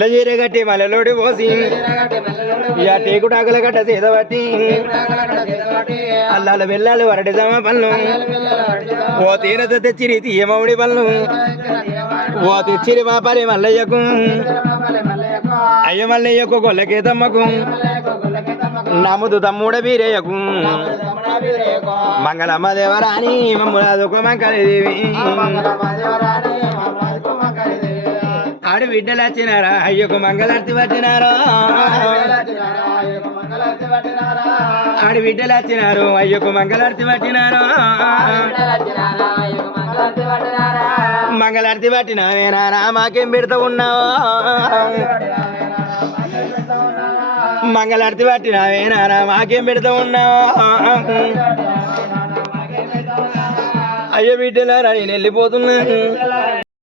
తెల్ల చీర కట్టి మల్లెలోడి పోసి ఇక టేకుటాకుల గట్ట చేదబట్టి అల్లాల బెల్లాలు వరటి జమ పళ్ళు ఓ తీరత తెచ్చిరి తీయమౌడి పళ్ళు ఓ తెచ్చిరి మా పరి మల్లయ్యకు అయ్య మల్లయ్యకు గొల్లకే తమ్మకు నమ్ముదు తమ్ముడ వీరయ్యకు మంగళమ్మ దేవరాని మమ్ములదొక మంకళదేవి ఆడి బిడ్డలు వచ్చినారా అయ్యకు మంగళార్తి పట్టినారా ఆడి బిడ్డలు వచ్చినారు అయ్యకు మంగళార్తి పట్టినారా మంగళార్తి పట్టినావేనారా మాకేం పెడతా ఉన్నావా మంగళార్తి పట్టినావేనారా మాకేం పెడతా ఉన్నావా అయ్యో బిడ్డలారా నేను వెళ్ళిపోతున్నా